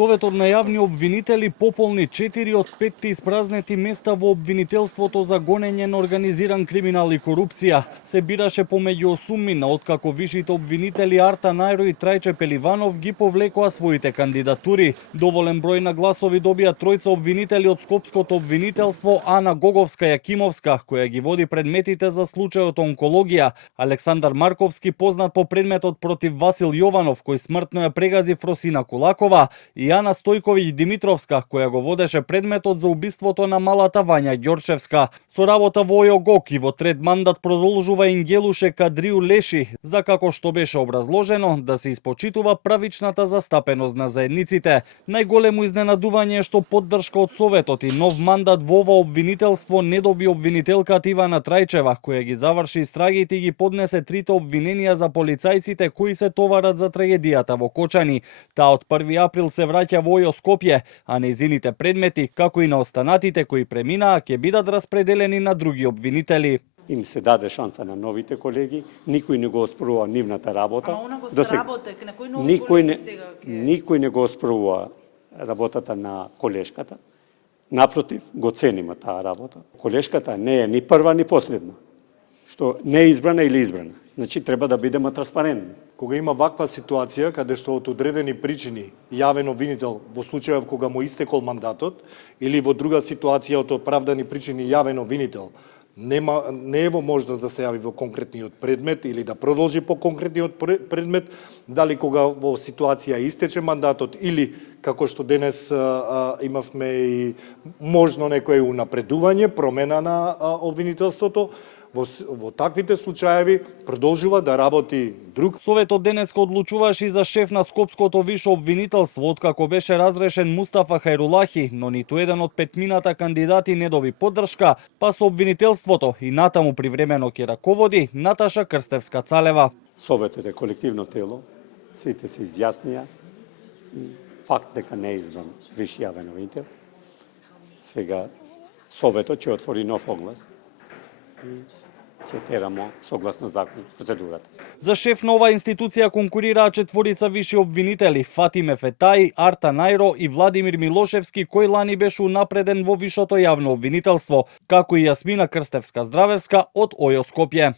Советот на јавни обвинители пополни 4 од 5 испразнети места во обвинителството за гонење на организиран криминал и корупција. Се бираше помеѓу осуммина откако вишите обвинители Арта Најро и Трајче Пеливанов ги повлекоа своите кандидатури. Доволен број на гласови добија тројца обвинители од Скопското обвинителство Ана Гоговска-Јакимовска, која ги води предметите за случајот онкологија, Александар Марковски, познат по предметот против Васил Јованов, кој смртно ја прегази Фросина Кулакова, и Јана Стојковиќ Димитровска, која го водеше предметот за убиството на малата Вања Ѓорчевска. Со работа во ОЈО-ГОК и во трет мандат продолжува Ингелуше Кадриу Леши, за како што беше образложено да се испочитува правичната застапеност на заедниците. Најголемо изненадување е што поддршка од Советот и нов мандат во ова обвинителство не доби обвинителката Ивана Трајчева, која ги заврши истрагите и ги поднесе трите обвиненија за полицајците кои се товарат за трагедијата во Кочани. Таа од 1 април се враќа во ОЈО Скопје, а нејзините предмети, како и на останатите кои преминаа, ќе бидат распределени на други обвинители. Им се даде шанса на новите колеги, никој не го оспорува нивната работа. Ама она го сработек, на кој нови колеги сега ќе... Никој не го оспорува работата на колешката. Напротив, го цениме таа работа. Колешката не е ни прва, ни последна. Што не е избрана или избрана. Значи, треба да бидеме транспарентни. Кога има ваква ситуација, каде што од одредени причини јавен обвинител во случајов кога му истекол мандатот, или во друга ситуација од оправдани причини јавен обвинител не е во можност да се јави во конкретниот предмет или да продолжи по конкретниот предмет, дали кога во ситуација истече мандатот или како што денес имавме и можно некое унапредување, промена на обвинителството, во таквите случаеви продолжува да работи друг. Советот денеска одлучуваше и за шеф на Скопското висше обвинителство, откако беше разрешен Мустафа Хајрулахи, но ниту еден од петмината кандидати не доби поддршка, па со обвинителството и натаму привремено ќе раководи Наташа Крстевска-Цалева. Советот е колективно тело, сите се изјаснија, факт дека не е избран висши јавен обвинител. Сега Советот ќе отвори нов оглас и ќе терамо согласно закон процедурата. За шеф на оваа институција конкурираа четворица висши обвинители: Фатиме Фетаи, Арта Најро и Владимир Милошевски, кој лани беше унапреден во висшето јавно обвинителство, како и Јасмина Крстевска-Здравевска од ОЈО Скопје.